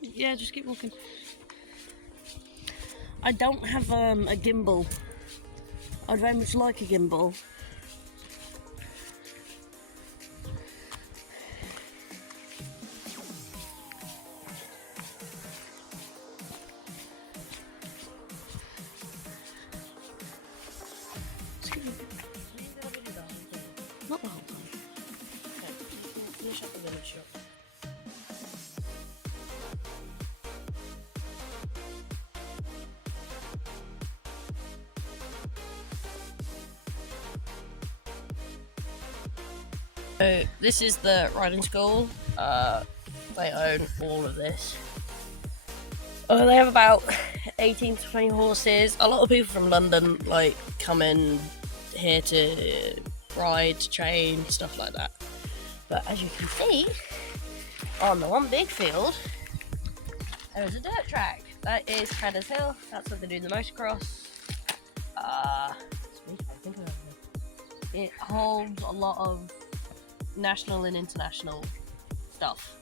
Yeah, just keep walking. I don't have a gimbal. I'd very much like a gimbal. Not the whole time. Okay, finish up the village shot. So this is the riding school. They own all of this. They have about 18 to 20 horses. A lot of people from London like come in here to ride, train, stuff like that. But as you can see, on the one big field, there is a dirt track. That is Credder's Hill. That's where they do the motocross. It holds a lot of national and international stuff.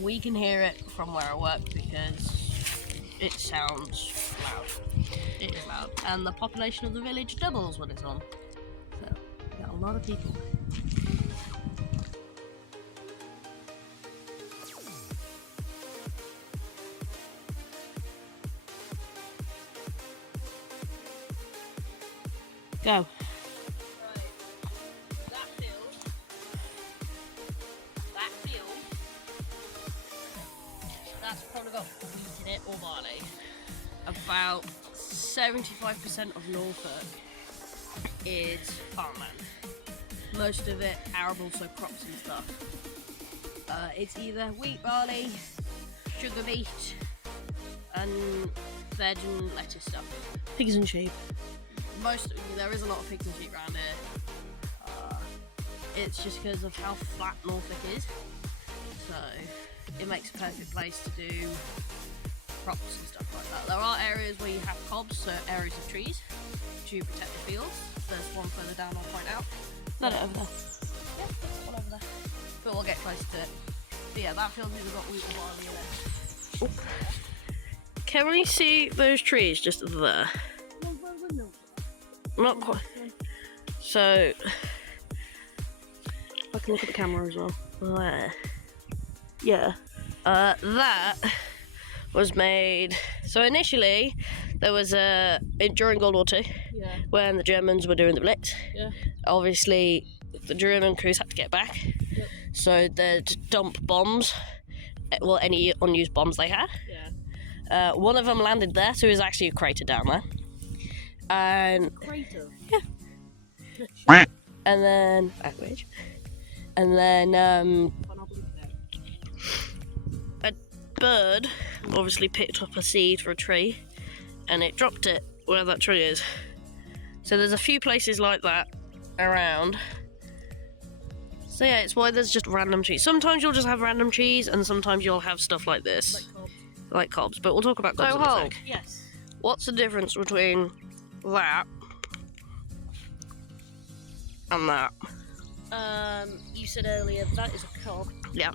We can hear it from where I work because it sounds loud. It is loud. And the population of the village doubles when it's on. So, we got a lot of people. Go. That's probably got wheat in it or barley. About 75% of Norfolk is farmland. Most of it arable, so crops and stuff. It's either wheat, barley, sugar beet, and veg and lettuce stuff. Pigs and sheep. There is a lot of pigs and sheep around here. It's just because of how flat Norfolk is. So it makes a perfect place to do crops and stuff like that. There are areas where you have cobs, so areas of trees, to protect the fields. There's one further down I'll point out. That over there. Yeah, that's one over there. But we'll get close to it. But yeah, that field has got wheat and barley in it. Oh. Can we see those trees just there? Not quite. So, I can look at the camera as well. There. Yeah. That was made. So initially, there was during World War II, when the Germans were doing the Blitz. Yeah. Obviously, the German crews had to get back, so they'd dump bombs. Well, any unused bombs they had. Yeah. One of them landed there, so it was actually a crater down there. And crater. Yeah. And then backwards. And then a bird obviously picked up a seed for a tree, and it dropped it where that tree is. So there's a few places like that around. So yeah, it's why there's just random trees. Sometimes you'll just have random trees, and sometimes you'll have stuff like this, like cobs. But we'll talk about cobs in a sec. Yes. What's the difference between that and that? You said earlier that is a cob. Yeah.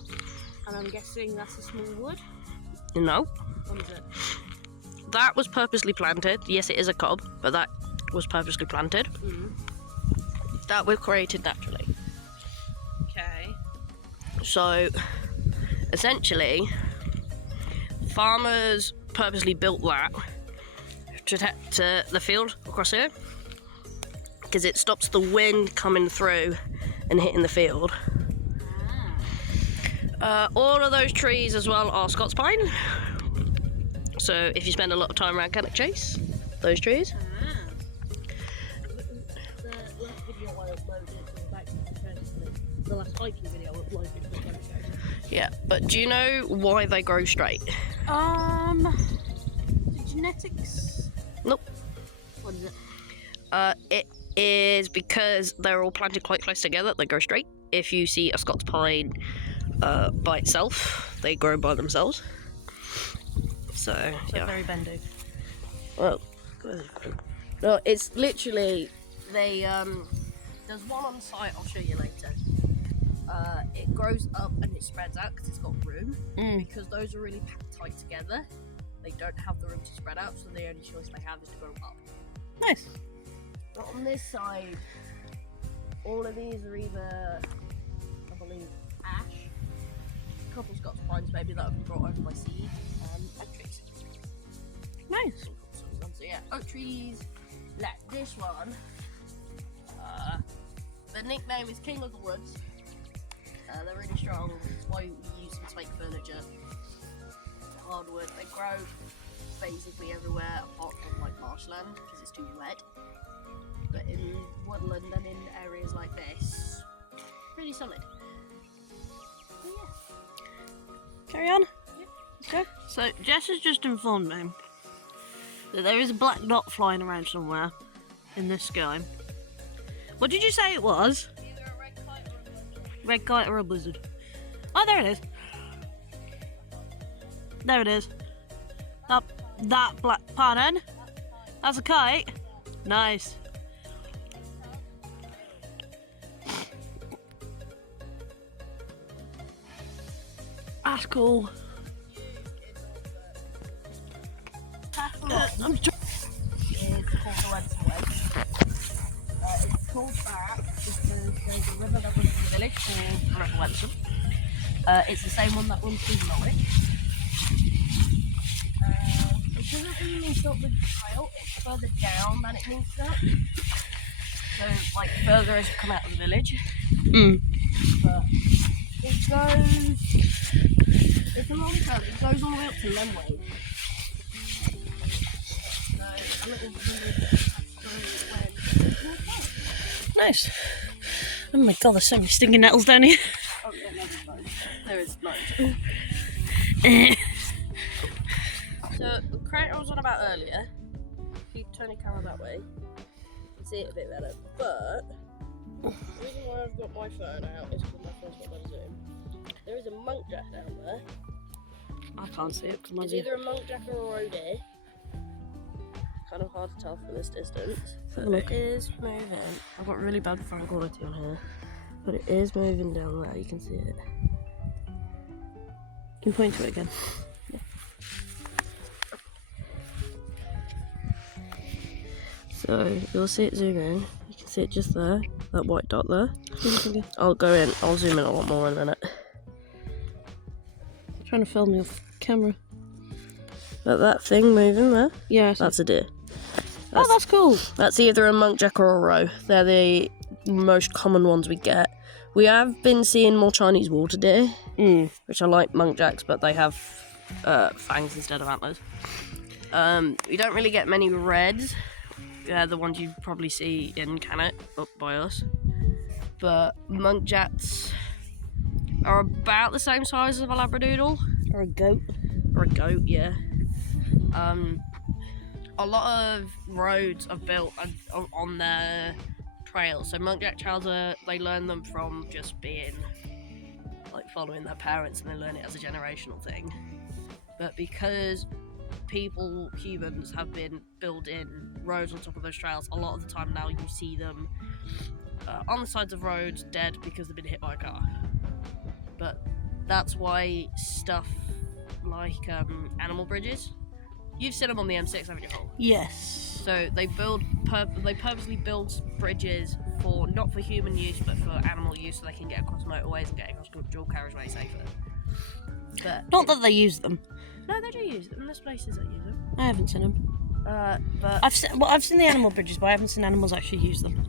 And I'm guessing that's a small wood? No. What is it? That was purposely planted. Yes, it is a cob, but that was purposely planted. That was created naturally. Okay. So, essentially, farmers purposely built that to protect the field across here, because it stops the wind coming through and hitting the field. All of those trees as well are Scots pine. So if you spend a lot of time around Cannock Chase, those trees. The last video I uploaded was back to the last hiking video I uploaded was Cannock Chase. Yeah, but do you know why they grow straight? Genetics? Nope. What is it? It is because they're all planted quite close together, they grow straight. If you see a Scots pine by itself, they grow by themselves. So yeah. Very bendy. Well, no, it's literally they. There's one on site. I'll show you later. it grows up and it spreads out because it's got room. Mm. Because those are really packed tight together, they don't have the room to spread out, so the only choice they have is to grow up. Nice. But on this side, all of these are either, I believe, ash, a couple Scots pines maybe that have been brought over by seed, and oak trees. Nice. So yeah, oak trees, like this one. The nickname is King of the Woods. They're really strong, that's why we use them to make furniture. Hardwood, they grow basically everywhere apart from like marshland because it's too wet. But in woodland and in areas like this, really solid. So yeah. Carry on. Yeah. Okay. So Jess has just informed me that there is a black dot flying around somewhere in the sky. What did you say it was? Either a red kite or a blizzard. Red kite or a blizzard? Oh, there it is. There it is. That black. Pardon? That's a kite. Nice. That's cool. I'm It's called the Wensum Way. It's called that because there's a river that runs through the village called River Wensum. It's the same one that runs through Norfolk. It doesn't really meet up with the trail, it's further down than it meets up. So, like, further as you come out of the village. But it goes. It's a long trail, it goes all the way up to Lenway. So, a little village. nice. Oh my god, there's so many stinging nettles down here. Oh, yeah, no, there's loads. There is loads. So, the crate I was on about earlier, if you turn your camera that way, you can see it a bit better. But, the reason why I've got my phone out is because my phone's got better zoom. There is a monkjack down there. I can't see it because my It's either a monkjack or a roadie. Kind of hard to tell from this distance. Have a look. It is moving. I've got really bad phone quality on here. But it is moving down there, you can see it. Can you point to it again? So you'll see it zoom in. You can see it just there, that white dot there. I'll go in, I'll zoom in a lot more in a minute. I'm trying to film your camera. But that thing moving there, Yeah, that's a deer. oh, that's cool. That's either a munkjack or a roe. They're the most common ones we get. We have been seeing more Chinese water deer, which are like munkjacks, but they have fangs instead of antlers. We don't really get many reds. They're the ones you probably see in Cannock up by us. But munkjacks are about the same size as a labradoodle. Or a goat. Or a goat, yeah. A lot of roads are built on their trails. So munkjack trails they learn them from just being like following their parents, and they learn it as a generational thing. But because humans have been building roads on top of those trails, a lot of the time now you see them on the sides of roads dead because they've been hit by a car. But that's why stuff like animal bridges, you've seen them on the M6, haven't you, Cole? Yes. So they purposely build bridges not for human use but for animal use, so they can get across motorways and get across dual carriageway safer. But Not that they use them. no, they do use them. There's places that use them. I haven't seen them. But I've seen the animal bridges, but I haven't seen animals actually use them.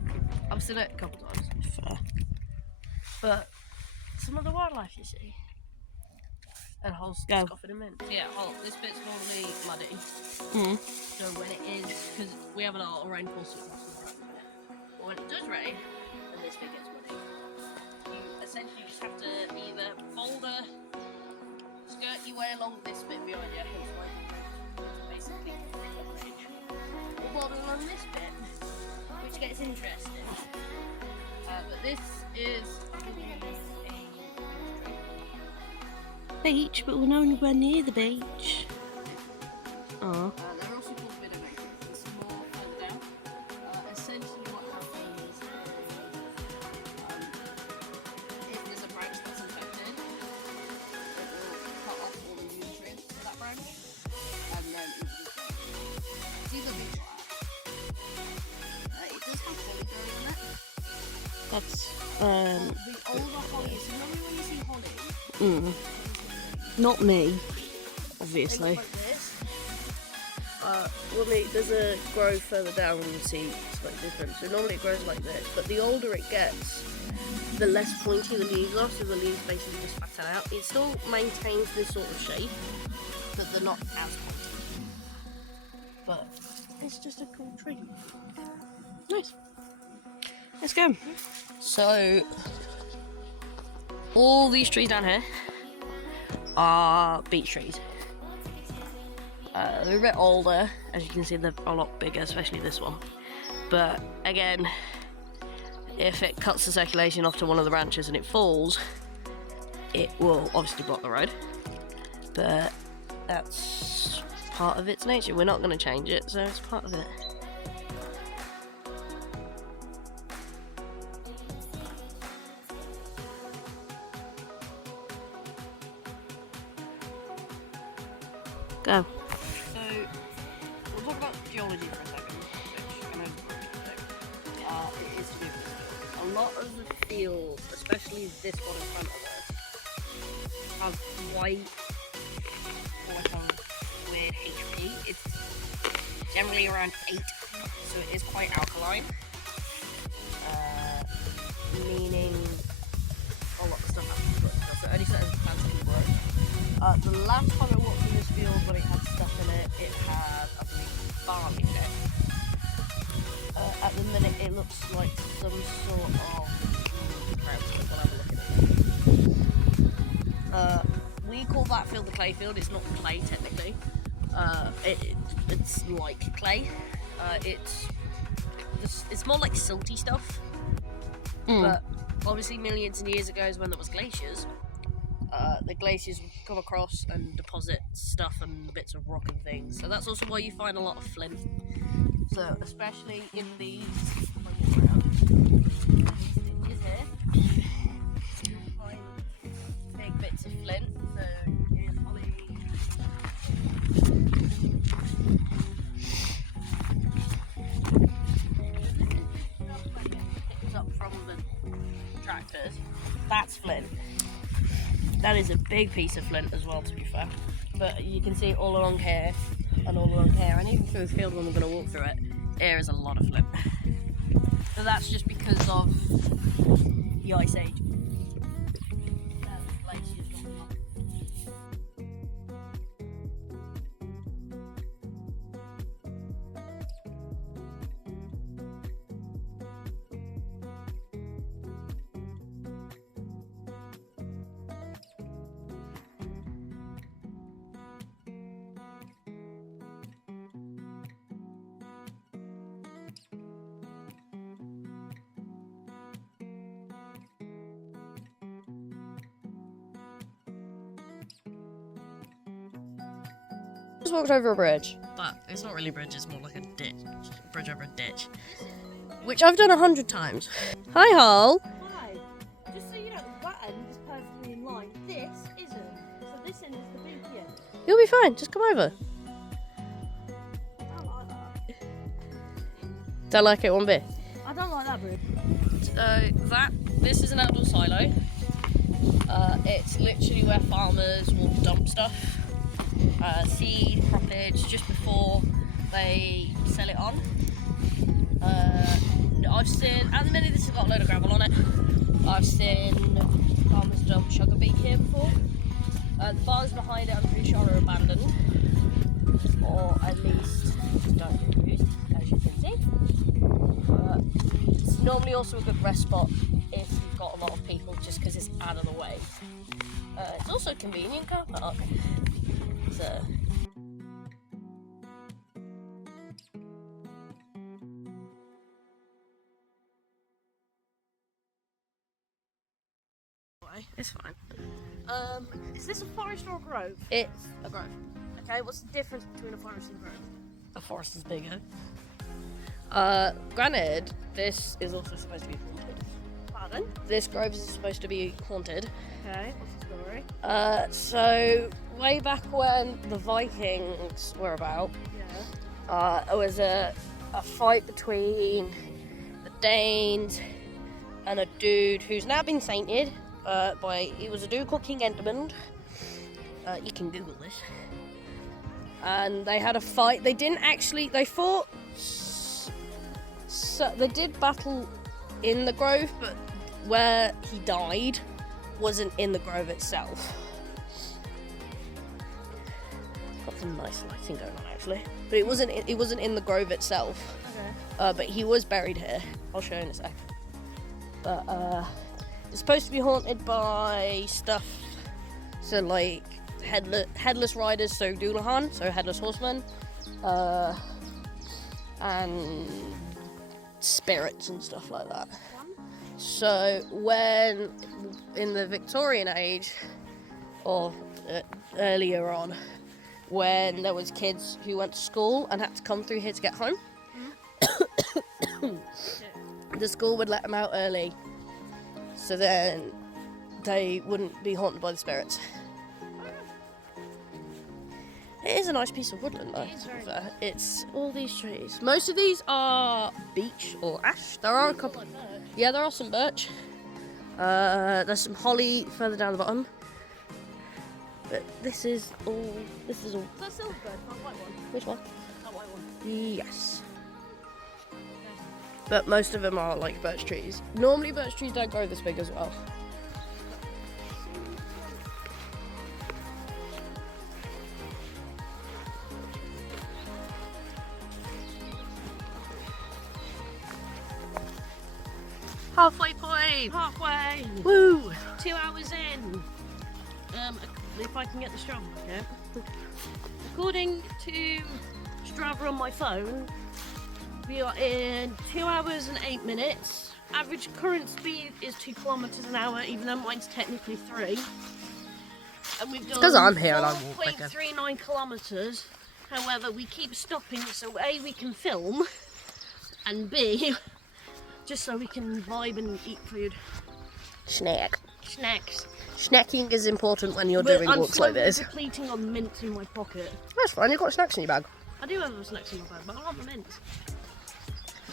I've seen it a couple times. Fair. But some of the wildlife you see. And Hull's Go. scoffing him in. Yeah, Hull, this bit's normally muddy. So when it is, because we have a lot of rainfall sometimes. But when it does rain, and this bit gets muddy, you essentially just have to either skirt your way along this bit behind you, basically, or boulder along this bit, which gets interesting. But this is Beach, but we're nowhere near the beach. Oh. they're also called Winnebago. This is more further down. Essentially what happens is if there's a That's The older holly, so normally when you see holly, not me, they obviously. look like this. There's a grove further down and you see it's like different. So normally it grows like this, but the older it gets, the less pointy the leaves are, so the leaves basically just flatten out. It still maintains this sort of shape, but they're not as pointy. But it's just a cool tree. Nice. Let's go. So, all these trees down here are beech trees. They're a bit older, as you can see they're a lot bigger, especially this one. But again, if it cuts the circulation off to one of the branches and it falls, it will obviously block the road. But that's part of its nature. We're not going to change it, so it's part of it. Go. So, we'll talk about geology for a second, which I know is important. It is to do with a lot of the fields, especially this one in front of us, have white or like a weird HP. It's generally around 8, so it is quite alkaline, meaning a lot of stuff happens to it. So only certain plants can work. The last time I walked through this field, when it had stuff in it, it had, I believe, barley in it. At the minute, it looks like some sort of drought, but we'll have a look at it. We call that field the clay field. It's not clay, technically. It's like clay. It's more like silty stuff. But obviously, millions of years ago is when there was glaciers. The glaciers would come across and deposit stuff and bits of rock and things. So that's also why you find a lot of flint. So especially in these stitches here, you'll find big bits of flint. So in Holly, picks up from the tractors. That's flint. That is a big piece of flint as well, to be fair. But you can see it all along here and all along here, and even through the field when we're going to walk through it, there is a lot of flint. So that's just because of the Ice Age. Just walked over a bridge, but it's not really a bridge, it's more like a ditch. A bridge over a ditch. Which I've done 100 times. Hi, Hal. Hi. Just so you know, that end is perfectly in line. This isn't. So this end is the big end. You'll be fine, just come over. I don't like that. Don't like it one bit. I don't like that bridge. This is an outdoor silo. It's literally where farmers will dump stuff. Seed, croppage, just before they sell it on. I've seen, at the minute this has got a load of gravel on it, I've seen farmers dump sugar beet here before. The barns behind it I'm pretty sure are abandoned, or at least don't get used, as you can see. It's normally also a good rest spot if you've got a lot of people, just because it's out of the way. It's also a convenient car park. So it's fine. Is this a forest or a grove? It's a grove. Okay, what's the difference between a forest and a grove? A forest is bigger. Granted, this is also supposed to be haunted. Pardon? This grove is supposed to be haunted. Okay, what's the story? So way back when the Vikings were about, Yeah. there was a fight between the Danes and a dude who's now been sainted he was a dude called King Edmund. You can Google this. And they had a fight. They fought. So they did battle in the grove, but where he died wasn't in the grove itself. Got some nice lighting going on actually, but it wasn't in the grove itself. Okay. But he was buried here. I'll show you in a sec. But it's supposed to be haunted by stuff. So like headless riders, so Doulahan, so headless horsemen, and spirits and stuff like that. So when in the Victorian age, or earlier on, when there was kids who went to school and had to come through here to get home, the school would let them out early, so then they wouldn't be haunted by the spirits. It is a nice piece of woodland though, to be fair. It's all these trees. Most of these are beech or ash. There are a couple. Yeah, there are some birch. There's some holly further down the bottom. But this is all. Is that silver bird? That white one? Which one? That white one. Yes. But most of them are like birch trees. Normally birch trees don't grow this big as well. Halfway point! Halfway! Woo! 2 hours in. If I can get the Strava, okay. According to Strava on my phone, we are in 2 hours and 8 minutes. Average current speed is 2 kilometers an hour, even though mine's technically 3. And we've done 'cause I'm here and I walk quicker. 4.39 kilometers. However, we keep stopping so A, we can film, and B, just so we can vibe and eat food. Snack. Snacks. Snacking is important when you're doing walks like this. I'm slowly depleting on mints in my pocket. That's fine, you've got snacks in your bag. I do have snacks in my bag, but I want the mints.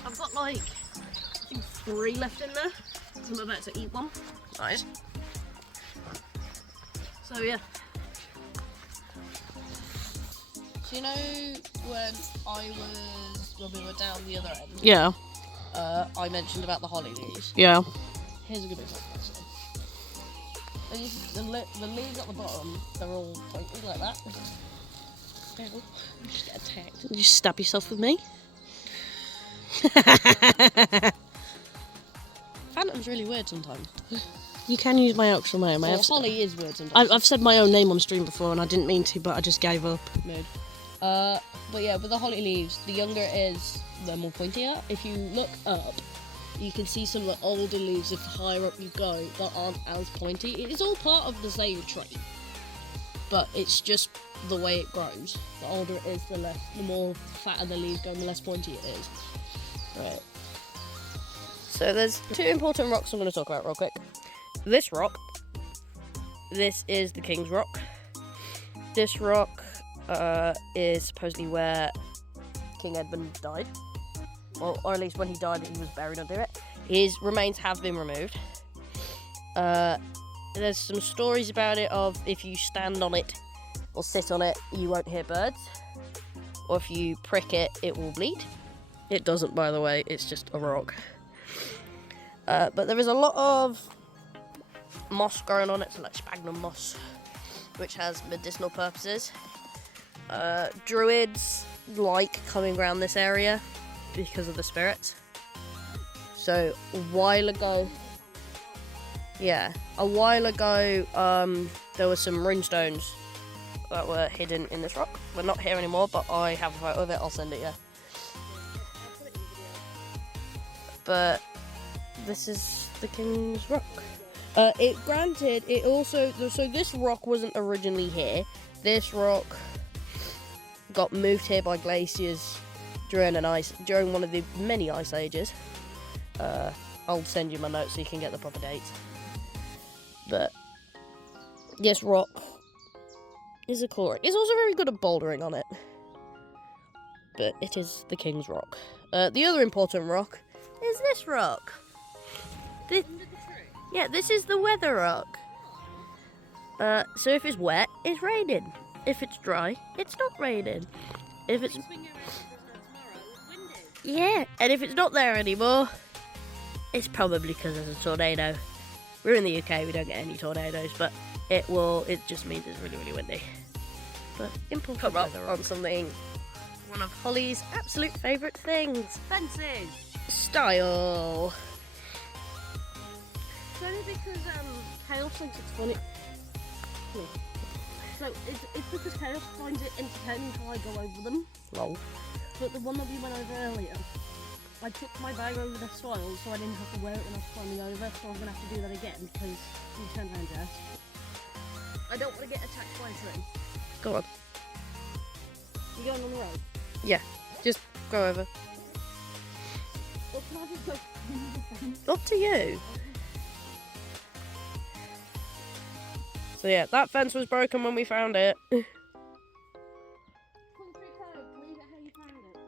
I've got like, I think 3 left in there. So I'm about to eat one. Nice. So yeah. So you know when we were down the other end? Yeah. I mentioned about the holly leaves. Yeah. Here's a good example. The leaves at the bottom, they're all pointed like that. You just get attacked. Did you stab yourself with me? Phantom's really weird sometimes. You can use my actual name. Holly is weird sometimes. I've said my own name on stream before and I didn't mean to, but I just gave up. Mood. But yeah, with the holly leaves, the younger it is, the more pointier. If you look up, you can see some of the older leaves, if the higher up you go, that aren't as pointy. It is all part of the same tree, but it's just the way it grows. The older it is, the more fatter the leaves go, and the less pointy it is. Right. So there's 2 important rocks I'm going to talk about real quick. This rock. This is the King's Rock. This rock is supposedly where King Edmund died. Well, or at least when he died, he was buried under it. His remains have been removed. There's some stories about it of if you stand on it or sit on it, you won't hear birds. Or if you prick it, it will bleed. It doesn't, by the way, it's just a rock. But there is a lot of moss growing on it, so like sphagnum moss, which has medicinal purposes. Druids like coming around this area because of the spirits. So a while ago, there were some runestones that were hidden in this rock. We're not here anymore, but I have a photo of it. I'll send it you. But this is the King's Rock. So this rock wasn't originally here. This rock got moved here by glaciers during one of the many ice ages. I'll send you my notes so you can get the proper dates. But this rock is a cool rock. It's also very good at bouldering on it. But it is the King's Rock. The other important rock is this rock. This, Under the tree. yeah, this is the weather rock. So if it's wet, it's raining. If it's dry, it's not raining. If it's Swing around tomorrow. It's windy. yeah, and if it's not there anymore, it's probably because there's a tornado. We're in the UK, we don't get any tornadoes, but it just means it's really, really windy. But important weather on something, one of Holly's absolute favourite things. Fences. Style. It's only because Kale thinks it's funny. Yeah. So it's because Kale finds it entertaining how I go over them. Lol. But the one that we went over earlier, I took my bag over the soil so I didn't have to wear it when I was climbing over, so I'm going to have to do that again because you turned around, Jess. I don't want to get attacked by a tree. Go on. You going on the road? Yeah, just go over. Or can I just go through the fence? Up to you. So yeah, that fence was broken when we found it. Country code, leave it how you found it.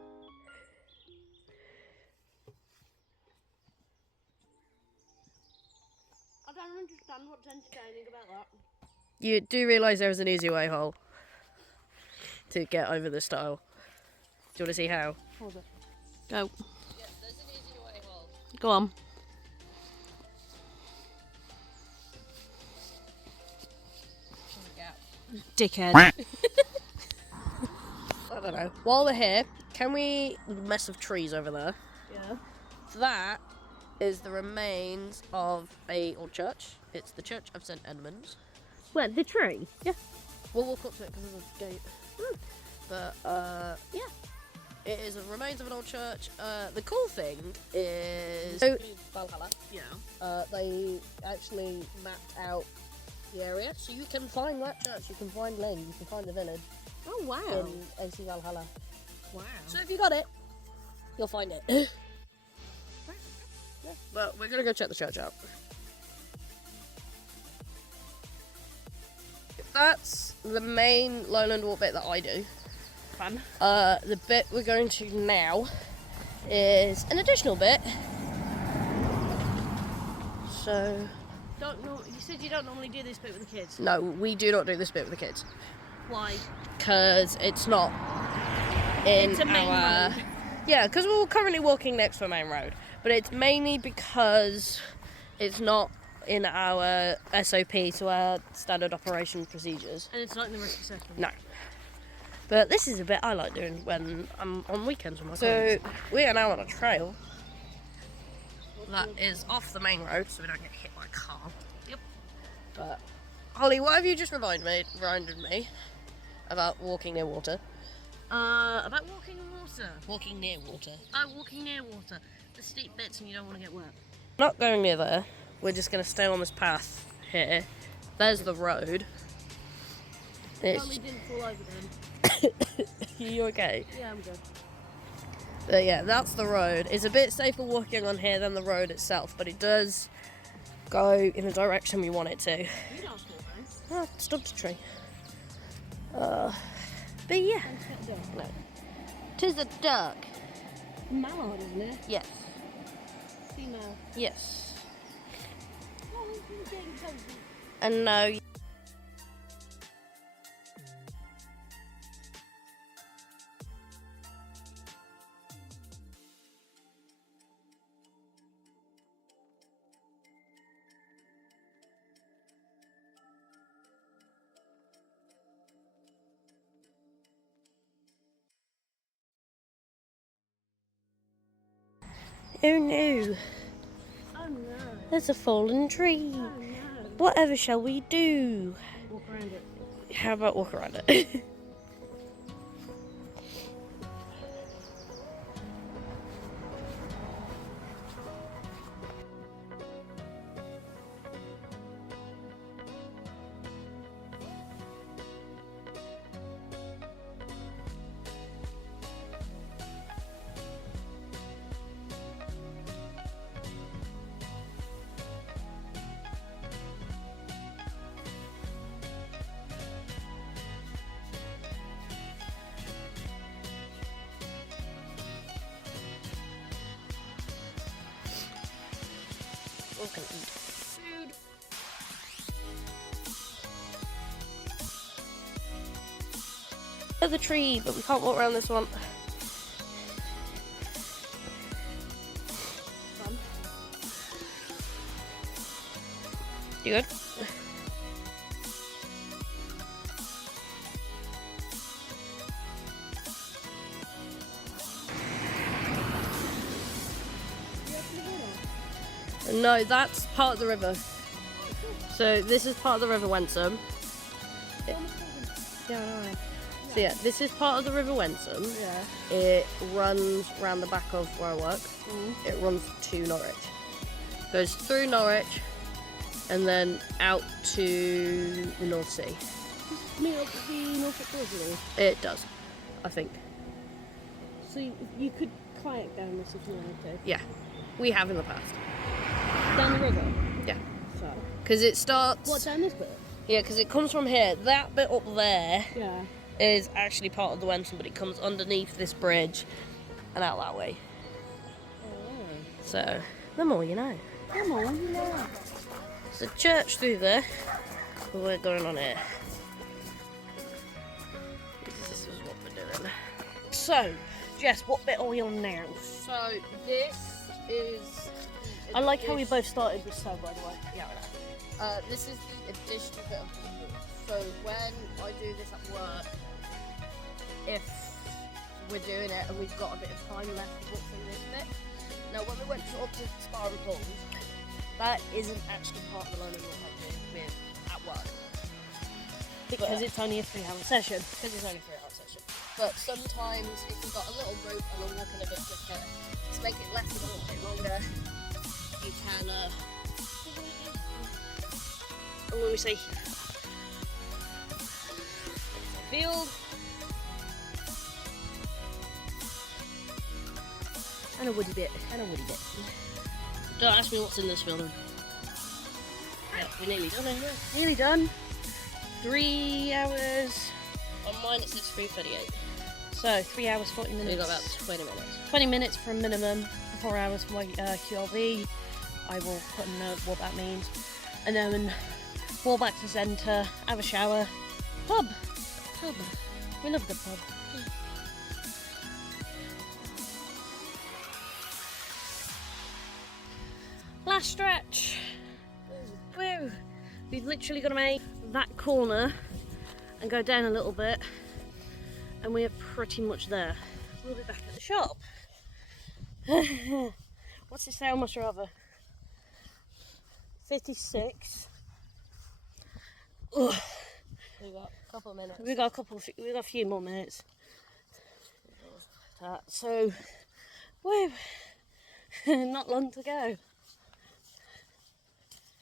I don't understand what's entertaining about that. You do realise there is an easy way, Hole, to get over the style. Do you want to see how? Hold it. Go. Yeah, there's an easy way, Hole. Go on. Dickhead. I don't know. While we're here, can we... mess of trees over there. Yeah. That is the remains of a old church. It's the Church of St Edmunds. Where, the tree? Yeah. We'll walk up to it because there's a gate. But, yeah. It is the remains of an old church. The cool thing is... So, Valhalla. Yeah. They actually mapped out the area. So you can find that church, you can find Lynn, you can find the village Oh, wow. in AC Valhalla. Wow. So if you got it, you'll find it. Yeah. But we're going to go check the church out. That's the main Lowland Walk bit that I do. Fun. The bit we're going to now is an additional bit. So, You said you don't normally do this bit with the kids. no, we do not do this bit with the kids. Why? Because it's not in It's a main road. Yeah, because we're currently walking next to a main road. But it's mainly because it's not in our SOP, so our standard operation procedures. And it's not in the rescue section. No. But this is a bit I like doing when I'm on weekends with my friends. So we are now on a trail that is off the main road, so we don't get hit by a car. Yep. But Holly, what have you just reminded me about walking near water? About walking in water. Walking near water. Oh, walking near water. The steep bits and you don't want to get wet. Not going near there. We're just going to stay on this path here. There's the road. Probably didn't fall over then. You okay? Yeah, I'm good. But yeah, that's the road. It's a bit safer walking on here than the road itself, but it does go in the direction we want it to. You don't fall, though. Oh, stopped a tree. But yeah. No. 'Tis a duck. Mallard, isn't it? Yes. Female. Yes. Oh, it's getting cozy. And no. Oh no, Oh no. there's a fallen tree. Oh no. Whatever shall we do? Walk around it. How about walk around it? We're gonna eat food. The tree, but we can't walk around this one. Fun. You good? No, that's part of the river. So this is part of the River Wensum. Yeah, I know. So yeah, this is part of the River Wensum. Yeah. It runs round the back of where I work. It runs to Norwich. Goes through Norwich and then out to the North Sea. Meet up with the Norfolk River. It does, I think. So you could kayak down this if you wanted to. Yeah, we have in the past. Down the river? Yeah. So. Because it starts... What, down this bit? Yeah, because it comes from here. That bit up there Yeah. is actually part of the Wensum, but it comes underneath this bridge and out that way. Oh. So, the more you know. Come on, you know. There's a church through there. But we're going on here. This is what we're doing. So, Jess, what bit are we on now? So, this is... I like how we both started with so, by the way. Yeah, I know. This is the additional bit of the wall. So when I do this at work, if we're doing it and we've got a bit of time left to walk through this bit. Now when we went up to Sparrow Falls, that isn't actually part of the learning that I do with at work. Because it's only a 3-hour session. Because it's only a 3-hour session. But sometimes if you've got a little route and we're walking a bit quicker, to make it last a little bit longer, you can, When we say field. and a woody bit. Don't ask me what's in this film. Yeah, we're nearly done anyway. Nearly done. 3 hours. On mine it says 3:38. So 3 hours 40 minutes. We've got about 20 minutes. 20 minutes for a minimum. 4 hours for my QLV. I will put a note what that means. And then walk back to centre, have a shower. Pub. We love the pub. Last stretch. Woo. We've literally got to make that corner and go down a little bit, and we are pretty much there. We'll be back at the shop. What's it say on my Strava? 56. Ugh. We've got a couple of minutes. We've got a few more minutes. So, woo, not long to go.